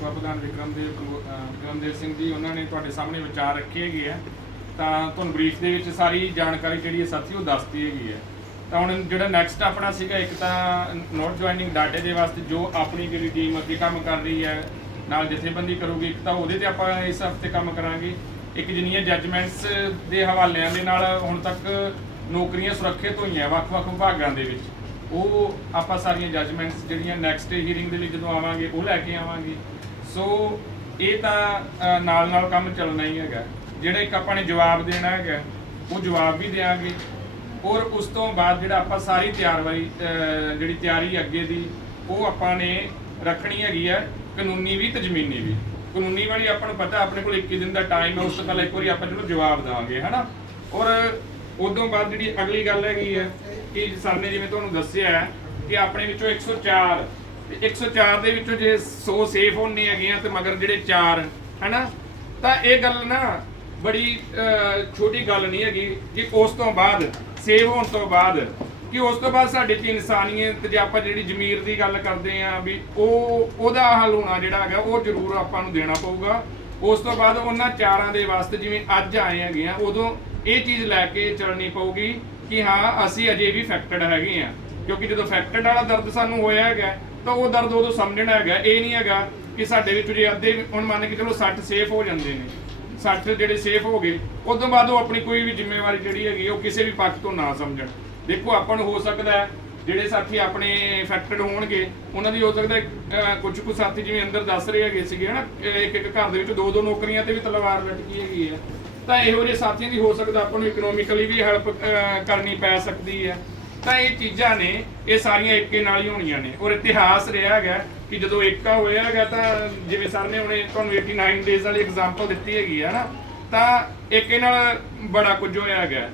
ਸੂਬਾ ਪ੍ਰਧਾਨ ਵਿਕਰਮਦੇਵ ਵਿਕਰਮਦੇਵ ਸਿੰਘ ਜੀ, ਉਹਨਾਂ ਨੇ ਤੁਹਾਡੇ ਸਾਹਮਣੇ ਵਿਚਾਰ ਰੱਖੇ ਹੈਗੇ ਆ। ਤਾਂ ਤੁਹਾਨੂੰ ਬਰੀਫ ਦੇ ਵਿੱਚ ਸਾਰੀ ਜਾਣਕਾਰੀ ਜਿਹੜੀ ਹੈ ਸਾਥੀ ਉਹ ਦੱਸਤੀ ਹੈਗੀ ਹੈ। ਤਾਂ ਹੁਣ ਜਿਹੜਾ ਨੈਕਸਟ ਆਪਣਾ ਸੀਗਾ, ਇੱਕ ਤਾਂ ਨੋਟ ਜੁਆਇਨਿੰਗ ਡਾਟੇ ਦੇ ਵਾਸਤੇ ਜੋ ਆਪਣੀ ਜਿਹੜੀ ਟੀਮ ਅੱਗੇ ਕੰਮ ਕਰ ਰਹੀ ਹੈ, ਨਾਲ ਜਥੇਬੰਦੀ ਕਰੂਗੀ, ਇੱਕ ਤਾਂ ਉਹਦੇ ਤੇ ਆਪਾਂ ਇਸ ਹਫ਼ਤੇ ਕੰਮ ਕਰਾਂਗੇ। ਇੱਕ ਜਿੰਨੀਆਂ ਜੱਜਮੈਂਟਸ ਦੇ ਹਵਾਲਿਆਂ ਦੇ ਨਾਲ ਹੁਣ ਤੱਕ ਨੌਕਰੀਆਂ ਸੁਰੱਖਿਅਤ ਹੋਈਆਂ ਵੱਖ-ਵੱਖ ਵਿਭਾਗਾਂ ਦੇ ਵਿੱਚ, ਉਹ ਆਪਾਂ ਸਾਰੀਆਂ ਜੱਜਮੈਂਟਸ ਜਿਹੜੀਆਂ ਨੈਕਸਟ ਹੀਅਰਿੰਗ ਦੇ ਲਈ ਜਦੋਂ ਆਵਾਂਗੇ, ਉਹ ਲੈ ਕੇ ਆਵਾਂਗੇ। ਸੋ ਇਹ ਤਾਂ ਨਾਲ ਨਾਲ ਕੰਮ ਚੱਲਣਾ ਹੀ ਹੈਗਾ। ਜਿਹੜਾ ਇੱਕ ਆਪਾਂ ਨੇ ਜਵਾਬ ਦੇਣਾ ਹੈਗਾ ਉਹ ਜਵਾਬ ਵੀ ਦੇਾਂਗੇ ਔਰ ਉਸ ਤੋਂ ਬਾਅਦ ਜਿਹੜਾ ਆਪਾਂ ਸਾਰੀ ਤਿਆਰਵਾਈ ਅਹ, ਜਿਹੜੀ ਤਿਆਰੀ ਅੱਗੇ ਦੀ ਉਹ ਆਪਾਂ ਨੇ ਰੱਖਣੀ ਹੈਗੀ ਹੈ ਕਾਨੂੰਨੀ ਵੀ ਤੇ ਜ਼ਮੀਨੀ ਵੀ। ਕਾਨੂੰਨੀ ਵਾਲੀ ਆਪਾਂ ਨੂੰ ਪਤਾ ਆਪਣੇ ਕੋਲ 21 ਦਿਨ ਦਾ ਟਾਈਮ ਹੈ ਉਸ ਤੋਂ ਪਹਿਲਾਂ ਇੱਕ ਵਾਰੀ ਆਪਾਂ ਚਲੋ ਜਵਾਬ ਦੇਵਾਂਗੇ ਹਨਾ? ਔਰ ਉਦੋਂ ਬਾਅਦ ਜਿਹੜੀ ਅਗਲੀ ਗੱਲ ਹੈਗੀ ਹੈ ਕਿ ਸਰ ਨੇ ਜਿਵੇਂ ਤੁਹਾਨੂੰ ਦੱਸਿਆ ਕਿ ਆਪਣੇ ਵਿੱਚੋਂ 104 ਤੇ 104 ਦੇ ਵਿੱਚੋਂ ਜੇ 100 ਸੇਫ ਹੋਣੇ ਹੈਗੇ ਆ ਤੇ ਮਗਰ ਜਿਹੜੇ 4 ਹਨਾ? ਤਾਂ ਇਹ ਗੱਲ ਨਾ ਬੜੀ ਛੋਟੀ ਗੱਲ ਨਹੀਂ ਹੈਗੀ ਕਿ ਉਸ ਤੋਂ ਬਾਅਦ ਸੇਵ ਹੋਣ ਤੋਂ ਬਾਅਦ, ਕਿ ਉਸ ਤੋਂ ਬਾਅਦ ਸਾਡੇ ਚ ਇਨਸਾਨੀਅਤ ਜੇ ਆਪਾਂ ਜਿਹੜੀ ਜ਼ਮੀਰ ਦੀ ਗੱਲ ਕਰਦੇ ਆ ਵੀ ਉਹ, ਉਹਦਾ ਹੱਲ ਹੋਣਾ ਜਿਹੜਾ ਹੈਗਾ, ਉਹ ਜ਼ਰੂਰ ਆਪਾਂ ਨੂੰ ਦੇਣਾ ਪਊਗਾ। ਉਸ ਤੋਂ ਬਾਅਦ ਉਹਨਾਂ ਚਾਰਾਂ ਦੇ ਵਾਸਤੇ ਜਿਵੇਂ ਅੱਜ ਆਏ ਹੈਗੇ ਆ, ਉਦੋਂ ਇਹ ਚੀਜ਼ ਲੈ ਕੇ ਚੱਲਣੀ ਪਊਗੀ ਕਿ ਹਾਂ, ਅਸੀਂ ਅਜੇ ਵੀ ਫੈਕਟਡ ਹੈਗੇ ਆ। ਕਿਉਂਕਿ ਜਦੋਂ ਫੈਕਟਡ ਵਾਲਾ ਦਰਦ ਸਾਨੂੰ ਹੋਇਆ ਹੈਗਾ, ਤਾਂ ਉਹ ਦਰਦ ਉਦੋਂ ਸਮਝਣਾ ਹੈਗਾ। ਇਹ ਨਹੀਂ ਹੈਗਾ ਕਿ ਸਾਡੇ ਵਿੱਚ ਜੇ ਅੱਧੇ ਹੁਣ ਮੰਨ ਕੇ ਚਲੋ 60 ਸੇਫ ਹੋ ਜਾਂਦੇ ਨੇ। 60 ਜਿਹੜੇ ਸੇਫ ਹੋ ਗਏ, ਉਦੋਂ ਬਾਅਦ ਉਹ ਆਪਣੀ ਕੋਈ ਵੀ ਜ਼ਿੰਮੇਵਾਰੀ ਜਿਹੜੀ ਹੈਗੀ, ਉਹ ਕਿਸੇ ਵੀ ਪੱਖ ਤੋਂ ਨਾ ਸਮਝਣ। ਦੇਖੋ, ਆਪਾਂ ਨੂੰ ਹੋ ਸਕਦਾ ਹੈ, ਜਿਹੜੇ ਸਾਥੀ ਆਪਣੇ ਇਫੈਕਟਡ ਹੋਣਗੇ, ਉਹਨਾਂ ਦੀ ਹੋ ਸਕਦਾ ਕੁਝ ਕੁ ਸਾਥੀ ਜਿਵੇਂ ਅੰਦਰ ਦੱਸ ਰਹੇ ਹੈਗੇ ਸੀਗੇ, ਹਨਾ ਇਹ ਇੱਕ ਇੱਕ ਘਰ ਦੇ ਵਿੱਚ ਦੋ ਦੋ ਨੌਕਰੀਆਂ ਤੇ ਵੀ ਤਲਵਾਰ ਲਟਕੀ ਹੈਗੀ ਹੈ। ਤਾਂ ਇਹੋ ਜਿਹੇ ਸਾਥੀਆਂ ਦੀ ਹੋ ਸਕਦਾ ਆਪਾਂ ਨੂੰ ਇਕਨੋਮਿਕਲੀ ਵੀ ਹੈਲਪ ਕਰਨੀ ਪੈ ਸਕਦੀ ਹੈ। ਤਾਂ ਇਹ ਚੀਜ਼ਾਂ ਨੇ, ਇਹ ਸਾਰੀਆਂ ਇੱਕੇ ਨਾਲ ਹੀ ਹੋਣੀਆਂ ਨੇ। ਔਰ ਇਤਿਹਾਸ ਰਿਹਾ ਹੈਗਾ ਕਿ ਜਦੋਂ ਏਕਾ ਹੋਇਆ ਹੈਗਾ ਤਾਂ ਜਿਵੇਂ ਸਰ ਨੇ ਹੁਣੇ ਤੁਹਾਨੂੰ 89 ਡੇਜ਼ ਵਾਲੀ ਐਗਜ਼ਾਮਪਲ ਦਿੱਤੀ ਹੈਗੀ ਹੈ ਨਾ, ਤਾਂ ਏਕੇ ਨਾਲ ਬੜਾ ਕੁਝ ਹੋਇਆ ਹੈਗਾ।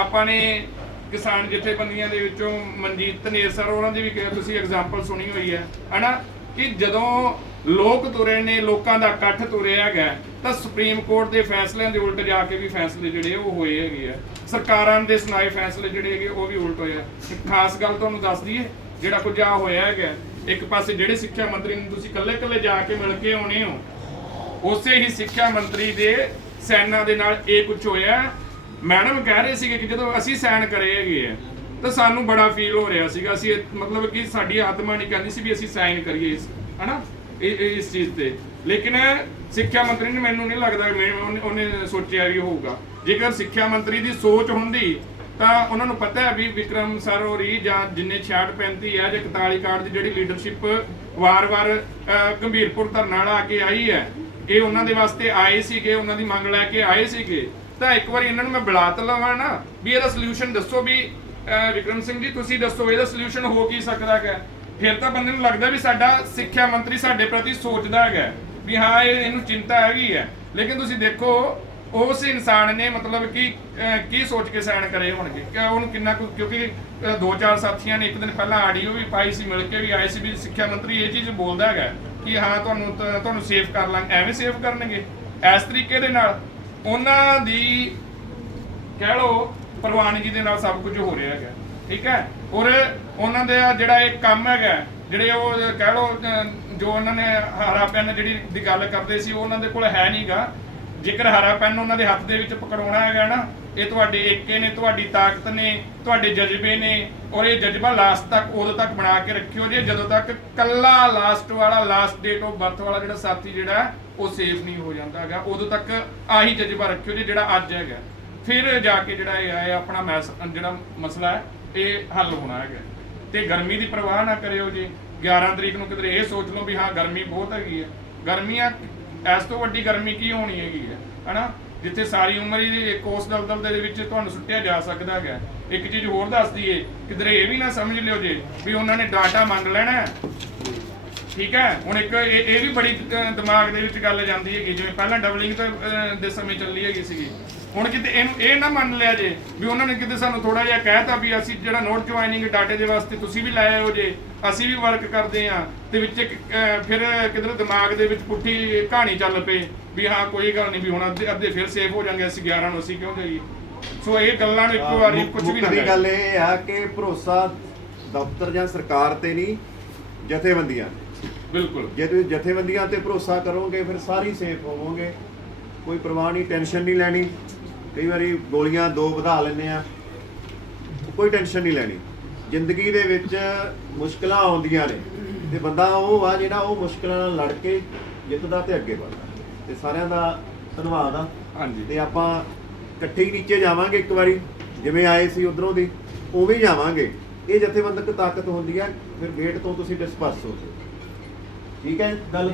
ਆਪਾਂ ਨੇ ਕਿਸਾਨ ਜਥੇਬੰਦੀਆਂ ਦੇ ਵਿੱਚੋਂ ਮਨਜੀਤ ਧਨੇਰ ਸਰ, ਉਹਨਾਂ ਦੀ ਵੀ ਤੁਸੀਂ ਐਗਜ਼ਾਮਪਲ ਸੁਣੀ ਹੋਈ ਹੈ। ਹਨਾ? ਕਿ ਜਦੋਂ ਲੋਕ ਤੁਰੇ ਨੇ, ਲੋਕਾਂ ਦਾ ਇਕੱਠ ਤੁਰਿਆ ਹੈਗਾ, ਤਾਂ ਸੁਪਰੀਮ ਕੋਰਟ ਦੇ ਫੈਸਲਿਆਂ ਦੇ ਉਲਟ ਜਾ ਕੇ ਵੀ ਫੈਸਲੇ ਜਿਹੜੇ ਉਹ ਹੋਏ ਹੈਗੇ ਆ। ਸਰਕਾਰਾਂ ਦੇ ਸੁਣਾਏ ਫੈਸਲੇ ਜਿਹੜੇ ਹੈਗੇ, ਉਹ ਵੀ ਉਲਟ ਹੋਏ ਆ। ਇੱਕ ਖਾਸ ਗੱਲ ਤੁਹਾਨੂੰ ਦੱਸ ਦਈਏ, ਜਿਹੜਾ ਕੁਝ ਆ ਹੋਇਆ ਹੈਗਾ, ਇੱਕ ਪਾਸੇ ਜਿਹੜੇ ਸਿੱਖਿਆ ਮੰਤਰੀ ਨੂੰ ਤੁਸੀਂ ਇਕੱਲੇ-ਇਕੱਲੇ ਜਾ ਕੇ ਮਿਲ ਕੇ ਆਉਣੇ ਹੋ, ਉਸੇ ਹੀ ਸਿੱਖਿਆ ਮੰਤਰੀ ਦੇ ਸੈਨਾ ਦੇ ਨਾਲ ਇਹ ਕੁਝ ਹੋਇਆ। ਮੈਡਮ ਕਹਿ ਰਹੇ ਸੀਗੇ ਕਿ ਜਦੋਂ ਅਸੀਂ ਸਾਈਨ ਕਰੇ ਹੈਗੇ ਆ ਤਾਂ ਸਾਨੂੰ ਬੜਾ ਫੀਲ ਹੋ ਰਿਹਾ ਸੀਗਾ। ਅਸੀਂ ਮਤਲਬ ਕਿ ਸਾਡੀ ਆਤਮਾ ਨਹੀਂ ਕਹਿੰਦੀ ਸੀ ਵੀ ਅਸੀਂ ਸਾਈਨ ਕਰੀਏ ਇਸ, ਹਨਾ? ਇਸ ਚੀਜ਼ ਤੇ। ਲੇਕਿਨ ਸਿੱਖਿਆ ਮੰਤਰੀ ਨੇ ਮੈਨੂੰ ਨਹੀਂ ਲੱਗਦਾ ਉਹਨੇ- ਸੋਚਿਆ ਵੀ ਹੋਊਗਾ। ਜੇਕਰ ਸਿੱਖਿਆ ਮੰਤਰੀ ਦੀ ਸੋਚ ਹੁੰਦੀ, ਤਾਂ ਉਹਨਾਂ ਨੂੰ ਪਤਾ ਹੈ ਵੀ ਵਿਕਰਮ ਸਰ ਹੋਰੀ ਜਾਂ ਜਿੰਨੇ 66 35 ਹੈ ਜਾਂ 41 ਕਾਰਡ ਦੀ ਜਿਹੜੀ ਲੀਡਰਸ਼ਿਪ ਵਾਰ-ਵਾਰ ਗੰਭੀਰਪੁਰ ਧਰਨਾ ਲਾ ਕੇ ਆਈ ਹੈ, ਇਹ ਉਹਨਾਂ ਦੇ ਵਾਸਤੇ ਆਏ ਸੀਗੇ, ਉਹਨਾਂ ਦੀ ਮੰਗ ਲੈ ਕੇ ਆਏ ਸੀਗੇ। ਤਾਂ ਇੱਕ ਵਾਰੀ ਇਹਨਾਂ ਨੂੰ ਮੈਂ ਬੁਲਾ ਤਾਂ ਲਵਾਂ ਨਾ, ਵੀ ਇਹਦਾ ਸੋਲੂਸ਼ਨ ਦੱਸੋ ਵੀ ਵਿਕਰਮ ਸਿੰਘ ਜੀ, ਤੁਸੀਂ ਦੱਸੋ, ਇਹਦਾ ਸੋਲੂਸ਼ਨ ਹੋ ਕੀ ਸਕਦਾ ਹੈ ਫਿਰ ਤਾਂ ਬੰਦੇ ਨੂੰ ਲੱਗਦਾ ਵੀ ਸਾਡਾ ਸਿੱਖਿਆ ਮੰਤਰੀ ਸਾਡੇ ਪ੍ਰਤੀ ਸੋਚਦਾ ਹੈਗਾ ਵੀ ਹਾਂ, ਇਹ ਇਹਨੂੰ ਚਿੰਤਾ ਹੈਗੀ ਹੈ। ਲੇਕਿਨ ਤੁਸੀਂ ਦੇਖੋ, ਉਸ ਇਨਸਾਨ ਨੇ ਮਤਲਬ ਕਿ ਕੀ ਸੋਚ ਕੇ ਸਾਈਨ ਕਰੇ ਹੋਣਗੇ? ਕਿ ਉਹਨੂੰ ਕਿੰਨਾ ਕਿਉਂਕਿ ਦੋ ਚਾਰ ਸਾਥੀਆਂ ਨੇ ਇੱਕ ਦਿਨ ਪਹਿਲਾਂ ਆਡੀਓ ਵੀ ਪਾਈ ਸੀ, ਮਿਲ ਕੇ ਵੀ ਆਏ ਸੀ ਵੀ ਸਿੱਖਿਆ ਮੰਤਰੀ ਇਹ ਚੀਜ਼ ਬੋਲਦਾ ਹੈਗਾ ਕਿ ਹਾਂ, ਤੁਹਾਨੂੰ ਤੁਹਾਨੂੰ ਸੇਫ ਕਰ ਲਾਂਗੇ, ਐਵੇਂ ਸੇਫ ਕਰਨਗੇ। ਇਸ ਤਰੀਕੇ ਦੇ ਨਾਲ ਉਹਨਾਂ ਦੀ, ਕਹਿ ਲਓ ਪ੍ਰਵਾਨਗੀ ਦੇ ਨਾਲ ਸਭ ਕੁਝ ਹੋ ਰਿਹਾ ਹੈਗਾ, ਠੀਕ ਹੈ? ਔਰ ਉਹਨਾਂ ਦਾ ਜਿਹੜਾ ਇਹ ਕੰਮ ਹੈਗਾ, ਜਿਹੜੇ ਉਹ ਕਹਿ ਲਓ ਜੋ ਉਹਨਾਂ ਨੇ ਹਰਾ ਪੈਨ ਜਿਹੜੀ ਦੀ ਗੱਲ ਕਰਦੇ ਸੀ ਉਹਨਾਂ ਦੇ ਕੋਲ ਹੈ ਨਹੀਂਗਾ। ਜੇਕਰ ਹਰਾ ਪੈਨ ਉਹਨਾਂ ਦੇ ਹੱਥ ਦੇ ਵਿੱਚ ਪਕੜਾਉਣਾ ਹੈਗਾ ਨਾ, ਇਹ ਤੁਹਾਡੇ ਏਕੇ ਨੇ, ਤੁਹਾਡੀ ਤਾਕਤ ਨੇ, ਤੁਹਾਡੇ ਜਜ਼ਬੇ ਨੇ, ਔਰ ਇਹ ਜਜ਼ਬਾ ਲਾਸਟ ਤੱਕ, ਉਦੋਂ ਤੱਕ ਬਣਾ ਕੇ ਰੱਖਿਓ ਜੇ, ਜਦੋਂ ਤੱਕ ਕੱਲਾ ਲਾਸਟ ਵਾਲਾ ਲਾਸਟ ਡੇਟ ਆਫ ਬਰਥ ਵਾਲਾ ਜਿਹੜਾ ਸਾਥੀ ਜਿਹੜਾ, ਉਹ ਸੇਫ ਨਹੀਂ ਹੋ ਜਾਂਦਾ ਹੈਗਾ, ਉਦੋਂ ਤੱਕ ਆਹੀ ਜਜ਼ਬਾ ਰੱਖਿਓ ਜੇ, ਜਿਹੜਾ ਅੱਜ ਹੈਗਾ। ਫਿਰ ਜਾ ਕੇ ਜਿਹੜਾ ਇਹ ਹੈ ਆਪਣਾ ਮੈਸ ਜਿਹੜਾ ਮਸਲਾ ਹੈ ਇਹ ਹੱਲ ਹੋਣਾ ਹੈਗਾ। ਤੇ ਗਰਮੀ ਦੀ ਪਰਵਾਹ ਨਾ ਕਰਿਓ ਜੀ। 11 ਤਰੀਕ ਨੂੰ ਕਿਧਰੇ ਇਹ ਸੋਚ ਲਓ ਵੀ ਹਾਂ ਗਰਮੀ ਬਹੁਤ ਹੈਗੀ ਹੈ। ਗਰਮੀਆਂ ਇਸ ਤੋਂ ਵੱਡੀ ਗਰਮੀ ਕੀ ਹੋਣੀ ਹੈਗੀ ਹੈ ਹਨਾ? ਜਿੱਥੇ ਸਾਰੀ ਉਮਰ ਹੀ ਇੱਕ ਉਸ ਦਲਦਲ ਦੇ ਵਿੱਚ ਤੁਹਾਨੂੰ ਸੁੱਟਿਆ ਜਾ ਸਕਦਾ ਹੈਗਾ। ਇੱਕ ਚੀਜ਼ ਹੋਰ ਦੱਸ ਦਈਏ ਕਿਧਰੇ ਇਹ ਵੀ ਨਾ ਸਮਝ ਲਿਓ ਜੇ ਵੀ ਉਹਨਾਂ ਨੇ ਡਾਟਾ ਮੰਗ ਲੈਣਾ ਹੈ। ਠੀਕ ਹੈ? ਹੁਣ ਇੱਕ ਇਹ ਇਹ ਵੀ ਬੜੀ ਅਹ, ਦਿਮਾਗ ਦੇ ਵਿੱਚ ਗੱਲ ਜਾਂਦੀ ਹੈਗੀ ਜਿਵੇਂ ਪਹਿਲਾਂ ਡਬਲਿੰਗ ਤੇ ਅਹ, ਦੇ ਸਮੇਂ ਚੱਲੀ ਹੈਗੀ ਸੀਗੀ। ਹੁਣ ਕਿਤੇ ਇਹਨੂੰ ਇਹ ਨਾ ਮੰਨ ਲਿਆ ਜੇ ਵੀ ਉਹਨਾਂ ਨੇ ਕਿਤੇ ਸਾਨੂੰ ਥੋੜਾ ਜਿਹਾ ਕਹਿਤਾ ਵੀ ਅਸੀਂ ਜਿਹੜਾ ਨੋਟ ਜੁਆਇਨਿੰਗ ਡਾਟੇ ਦੇ ਵਾਸਤੇ ਤੁਸੀਂ ਵੀ ਲਾਏ ਹੋ ਜੇ ਅਸੀਂ ਵੀ ਵਰਕ ਕਰਦੇ ਆ ਤੇ ਵਿੱਚ ਇੱਕ, ਅਹ, ਫਿਰ ਕਿਧਰ ਦਿਮਾਗ ਦੇ ਵਿੱਚ ਪੁੱਠੀ ਕਹਾਣੀ ਚੱਲ ਪਏ ਵੀ ਹਾਂ ਕੋਈ ਗੱਲ ਨਹੀਂ ਵੀ ਹੁਣ ਅੱਧੇ ਅੱਧੇ ਫਿਰ ਸੇਫ ਹੋ ਜਾਣਗੇ ਅਸੀਂ 11 ਨੂੰ ਅਸੀਂ ਕਿਉਂ ਜਾਈਏ ਸੋ ਇਹ ਗੱਲਾਂ ਨੂੰ ਇੱਕੋ ਵਾਰੀ ਕੁਝ ਵੀ ਨਾ ਮੁੱਖ ਦੀ ਕਹਿ। ਗੱਲ ਇਹ ਆ ਕਿ ਭਰੋਸਾ ਦਫ਼ਤਰ ਜਾਂ ਸਰਕਾਰ ਤੇ ਨਹੀਂ ਜਥੇਬੰਦੀਆਂ ਤੇ। ਬਿਲਕੁਲ ਜੇ ਤੁਸੀਂ ਜਥੇਬੰਦੀਆਂ ਤੇ ਭਰੋਸਾ ਕਰੋਗੇ ਫਿਰ ਸਾਰੀ ਸੇਫ ਹੋਵੋਗੇ ਕੋਈ ਪਰਵਾਹ ਨਹੀਂ ਟੈਨਸ਼ਨ ਨਹੀਂ ਲੈਣੀ ਕਈ ਵਾਰੀ ਗੋਲੀਆਂ ਦੋ ਵਧਾ ਲੈਂਦੇ ਆ। ਕੋਈ ਟੈਨਸ਼ਨ ਨਹੀਂ ਲੈਣੀ। ਜ਼ਿੰਦਗੀ ਦੇ ਵਿੱਚ ਮੁਸ਼ਕਲਾਂ ਆਉਂਦੀਆਂ ਨੇ। ਤੇ ਬੰਦਾ ਉਹ ਆ ਜਿਹੜਾ ਉਹ ਮੁਸ਼ਕਲਾਂ ਨਾਲ ਲੜ ਕੇ ਜਿੱਤਦਾ ਤੇ ਅੱਗੇ ਵਧਦਾ। ਤੇ ਸਾਰਿਆਂ ਦਾ ਧੰਨਵਾਦ ਆ। ਹਾਂਜੀ। ਤੇ ਆਪਾਂ ਇਕੱਠੇ ਹੀ ਨੀਚੇ ਜਾਵਾਂਗੇ ਇੱਕ ਵਾਰੀ। ਜਿਵੇਂ ਆਏ ਸੀ ਉਧਰੋਂ ਦੀ ਉਵੇਂ ਹੀ ਜਾਵਾਂਗੇ। ਇਹ ਜਥੇਬੰਦਕ ਤਾਕਤ ਹੁੰਦੀ ਹੈ ਫਿਰ ਗੇਟ ਤੋਂ ਤੁਸੀਂ ਡਿਸਪਰਸ ਹੋ ਜਾਓ। ਠੀਕ ਹੈ? ਗੱਲ